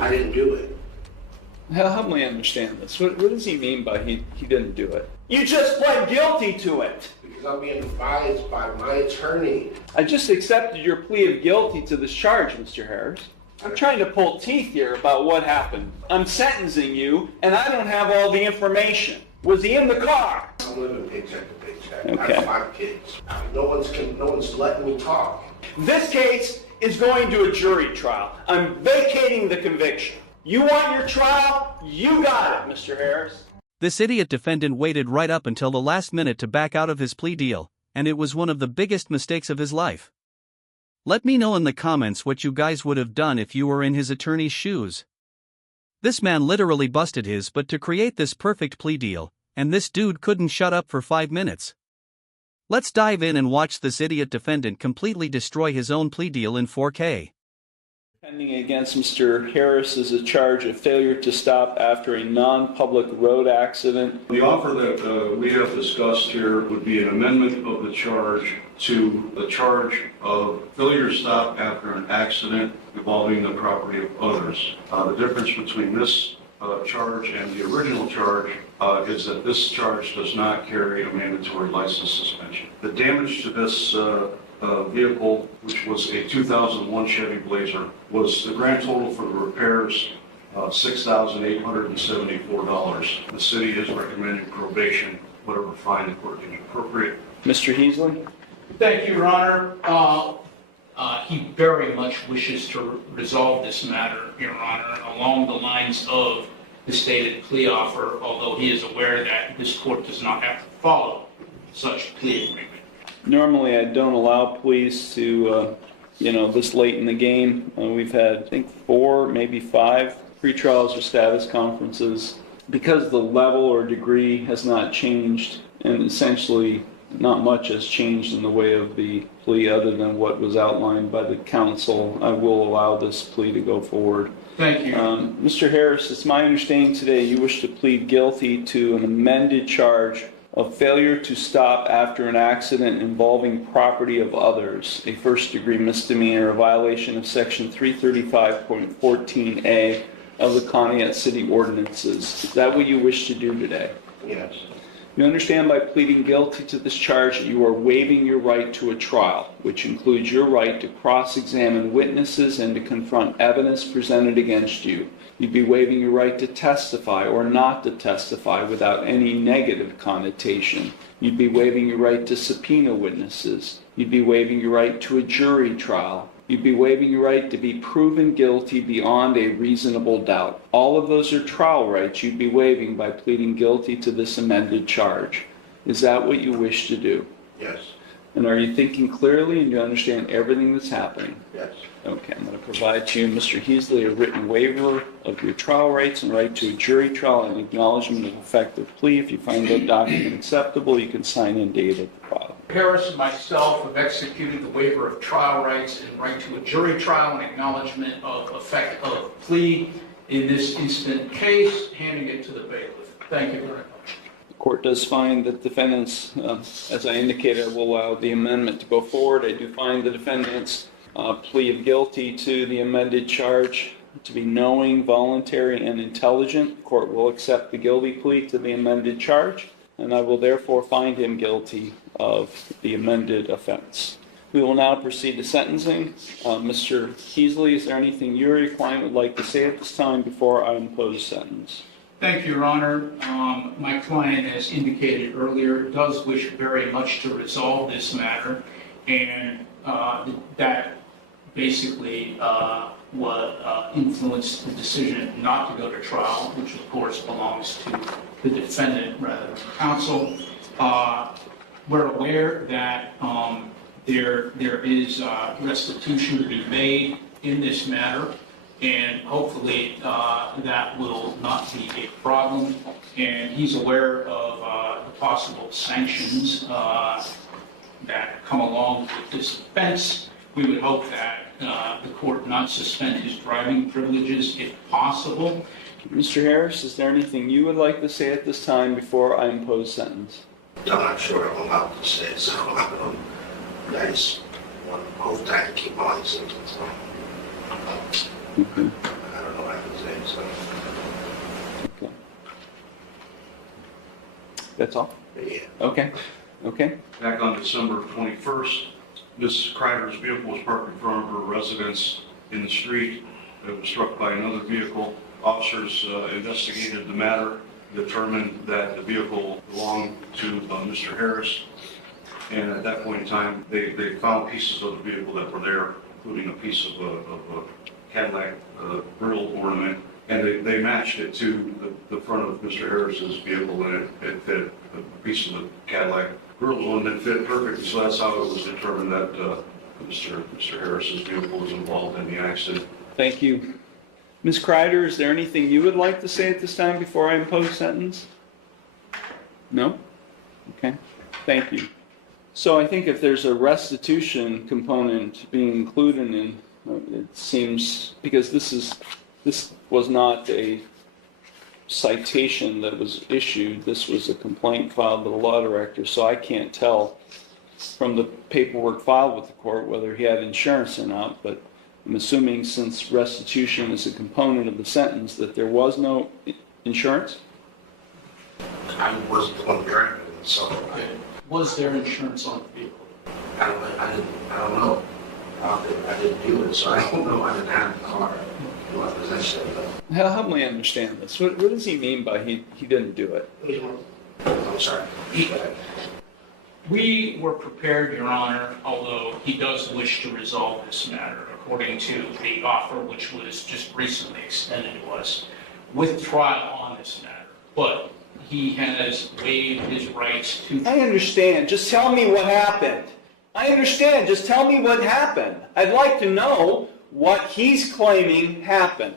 I didn't do it. Help me understand this. What does he mean by he didn't do it? You just pled guilty to it. Because I'm being advised by my attorney. I just accepted your plea of guilty to this charge, Mr. Harris. I'm trying to pull teeth here about what happened. I'm sentencing you, and I don't have all the information. Was he in the car? I'm living paycheck to paycheck. Okay. I have 5 kids. No one's letting me talk. This case is going to a jury trial. I'm vacating the conviction. You want your trial? You got it, Mr. Harris. This idiot defendant waited right up until the last minute to back out of his plea deal, and it was one of the biggest mistakes of his life. Let me know in the comments what you guys would have done if you were in his attorney's shoes. This man literally busted his butt to create this perfect plea deal, and this dude couldn't shut up for 5 minutes. Let's dive in and watch this idiot defendant completely destroy his own plea deal in 4K. Pending against Mr. Harris is a charge of failure to stop after a non-public road accident. The offer that we have discussed here would be an amendment of the charge to the charge of failure to stop after an accident involving the property of others. The difference between this charge and the original charge is that this charge does not carry a mandatory license suspension. The damage to this vehicle, which was a 2001 Chevy Blazer, was the grand total for the repairs $6,874. The city is recommending probation, whatever fine the court deems appropriate. Mr. Heasley? Thank you, Your Honor. He very much wishes to resolve this matter, Your Honor, along the lines of the stated plea offer, although he is aware that this court does not have to follow such plea agreement. Normally, I don't allow pleas to, this late in the game. We've had, I think, 4, maybe 5 pretrials or status conferences. Because the level or degree has not changed, and essentially not much has changed in the way of the plea other than what was outlined by the counsel, I will allow this plea to go forward. Thank you. Mr. Harris, it's my understanding today you wish to plead guilty to an amended charge of failure to stop after an accident involving property of others, a first-degree misdemeanor, a violation of Section 335.14a of the Conneaut City Ordinances. Is that what you wish to do today? Yes. You understand by pleading guilty to this charge that you are waiving your right to a trial, which includes your right to cross-examine witnesses and to confront evidence presented against you. You'd be waiving your right to testify or not to testify without any negative connotation. You'd be waiving your right to subpoena witnesses. You'd be waiving your right to a jury trial. You'd be waiving your right to be proven guilty beyond a reasonable doubt. All of those are trial rights you'd be waiving by pleading guilty to this amended charge. Is that what you wish to do? Yes. And are you thinking clearly and do you understand everything that's happening? Yes. Okay, I'm going to provide to you, Mr. Heasley, a written waiver of your trial rights and right to a jury trial and acknowledgement of effective plea. If you find that document acceptable, you can sign and date it. Harris and myself have executed the waiver of trial rights and right to a jury trial and acknowledgement of effect of plea in this instant case, handing it to the bailiff. Thank you very much. The court does find that defendants, as I indicated, will allow the amendment to go forward. I do find the defendant's plea of guilty to the amended charge to be knowing, voluntary, and intelligent. The court will accept the guilty plea to the amended charge, and I will therefore find him guilty of the amended offense. We will now proceed to sentencing. Mr. Heasley, is there anything you or your client would like to say at this time before I impose sentence? Thank you, Your Honor. My client, as indicated earlier, does wish very much to resolve this matter, and that basically what influenced the decision not to go to trial, which of course belongs to the defendant rather than counsel. We're aware that there is restitution to be made in this matter, and hopefully that will not be a problem. And he's aware of the possible sanctions that come along with this offense. We would hope that the court not suspend his driving privileges if possible. Mr. Harris, is there anything you would like to say at this time before I impose sentence? I'm not sure I'm allowed to say, so I just want to hope that I keep my sentence. I don't know. I haven't That's all? Yeah. Okay. Okay. Back on December 21st, Ms. Kreider's vehicle was parked in front of her residence in the street. It was struck by another vehicle. Officers investigated the matter, determined that the vehicle belonged to Mr. Harris. And at that point in time, they found pieces of the vehicle that were there, including a piece of a Cadillac grill ornament. And they matched it to the front of Mr. Harris's vehicle, and it fit. A piece of the Cadillac grill ornament fit perfectly. So that's how it was determined that Mr. Harris's vehicle was involved in the accident. Thank you. Ms. Kreider, is there anything you would like to say at this time before I impose sentence? No? Okay. Thank you. So I think if there's a restitution component being included in, it seems, because this was not a citation that was issued, this was a complaint filed with the law director, so I can't tell from the paperwork filed with the court whether he had insurance or not, but I'm assuming since restitution is a component of the sentence that there was no insurance? I wasn't the one driving it, so Was there insurance on the vehicle? I don't know. I didn't do it, so I don't know. I didn't have the car. Do I possess it? Help me understand this. What does he mean by he didn't do it? I'm sorry. We were prepared, Your Honor, although he does wish to resolve this matter, according to the offer which was just recently extended to us, with trial on this matter. But he has waived his rights to... I understand. Just tell me what happened. I understand. Just tell me what happened. I'd like to know what he's claiming happened.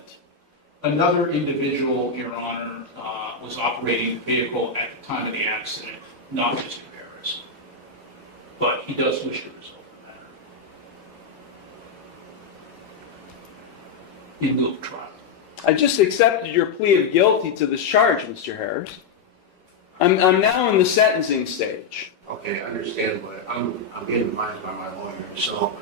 Another individual, Your Honor, was operating the vehicle at the time of the accident, not Mr. Harris. But he does wish to resolve the matter in lieu of trial. I just accepted your plea of guilty to this charge, Mr. Harris. I'm now in the sentencing stage. Okay, I understand, but I'm being advised by my lawyer, so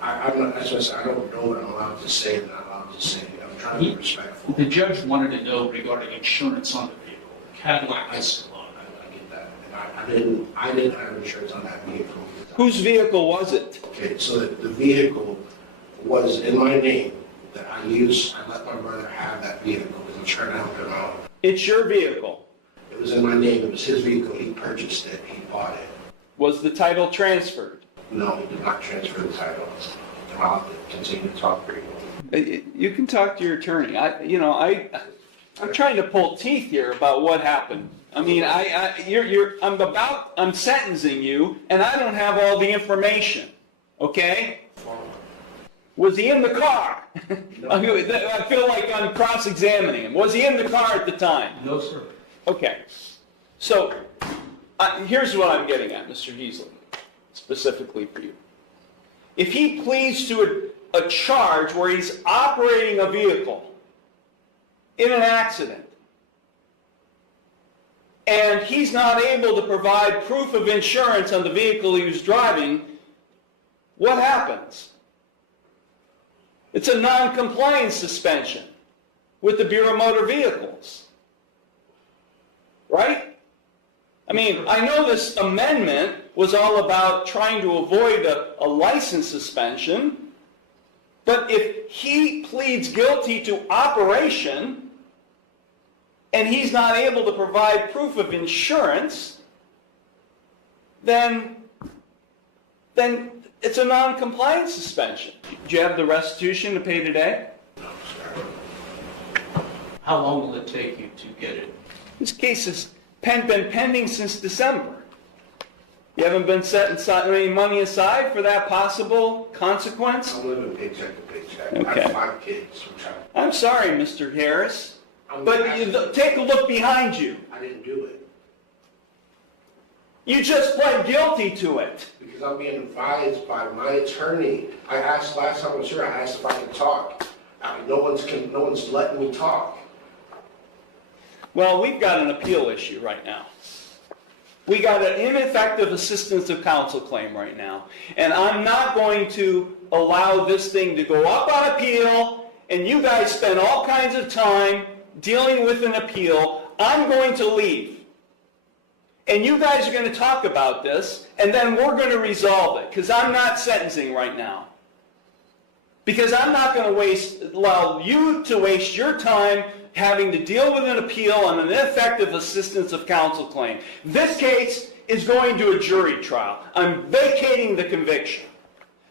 I'm not, that's what I said, I don't know what I'm allowed to say that I'm allowed to say. I'm trying to be respectful. The judge wanted to know regarding insurance on the vehicle. Cadillac Escalade. I get that. And I didn't have insurance on that vehicle. Whose vehicle was it? Okay, so the vehicle was in my name that I used. I let my brother have that vehicle because I'm trying to help him out. It's your vehicle. It was in my name. It was his vehicle. He purchased it. He bought it. Was the title transferred? No, he did not transfer the title. I'll have to continue to talk for you. You can talk to your attorney. I'm trying to pull teeth here about what happened. I mean, I'm sentencing you, and I don't have all the information. Okay? Was he in the car? No. I feel like I'm cross-examining him. Was he in the car at the time? No, sir. Okay. So, here's what I'm getting at, Mr. Heasley, specifically for you. If he pleads to a charge where he's operating a vehicle in an accident, and he's not able to provide proof of insurance on the vehicle he was driving, what happens? It's a non-compliance suspension with the Bureau of Motor Vehicles. Right? I mean, I know this amendment was all about trying to avoid a license suspension, but if he pleads guilty to operation and he's not able to provide proof of insurance, then it's a non-compliance suspension. Do you have the restitution to pay today? No, sorry. How long will it take you to get it? This case has been pending since December. You haven't been setting any money aside for that possible consequence? I'm living paycheck to paycheck. I Okay. have 5 kids. I'm sorry, Mr. Harris, but take a look behind you. I didn't do it You just pled guilty to it. because I'm being advised by my attorney. I asked last time I was here, I asked if I could talk. No one's letting me talk. Well, we've got an appeal issue right now. We got an ineffective assistance of counsel claim right now. And I'm not going to allow this thing to go up on appeal, and you guys spend all kinds of time dealing with an appeal. I'm going to leave. And you guys are going to talk about this, and then we're going to resolve it, because I'm not sentencing right now. Because I'm not going to allow you to waste your time having to deal with an appeal on an ineffective assistance of counsel claim. This case is going to a jury trial. I'm vacating the conviction.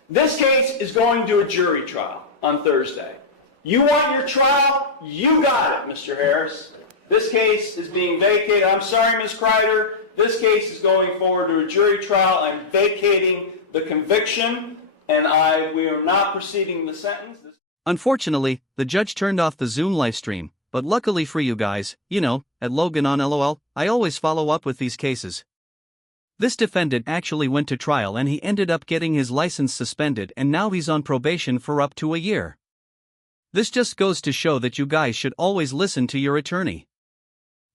This case is going to a jury trial on Thursday. You want your trial? You got it, Mr. Harris. This case is being vacated. I'm sorry, Ms. Kreider. This case is going forward to a jury trial. I'm vacating the conviction, and we are not proceeding the sentence. Unfortunately, the judge turned off the Zoom live stream, but luckily for you guys, at Logan on LOL, I always follow up with these cases. This defendant actually went to trial and he ended up getting his license suspended, and now he's on probation for up to a year. This just goes to show that you guys should always listen to your attorney.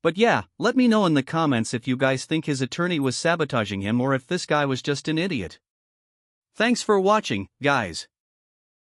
But yeah, let me know in the comments if you guys think his attorney was sabotaging him or if this guy was just an idiot. Thanks for watching, guys.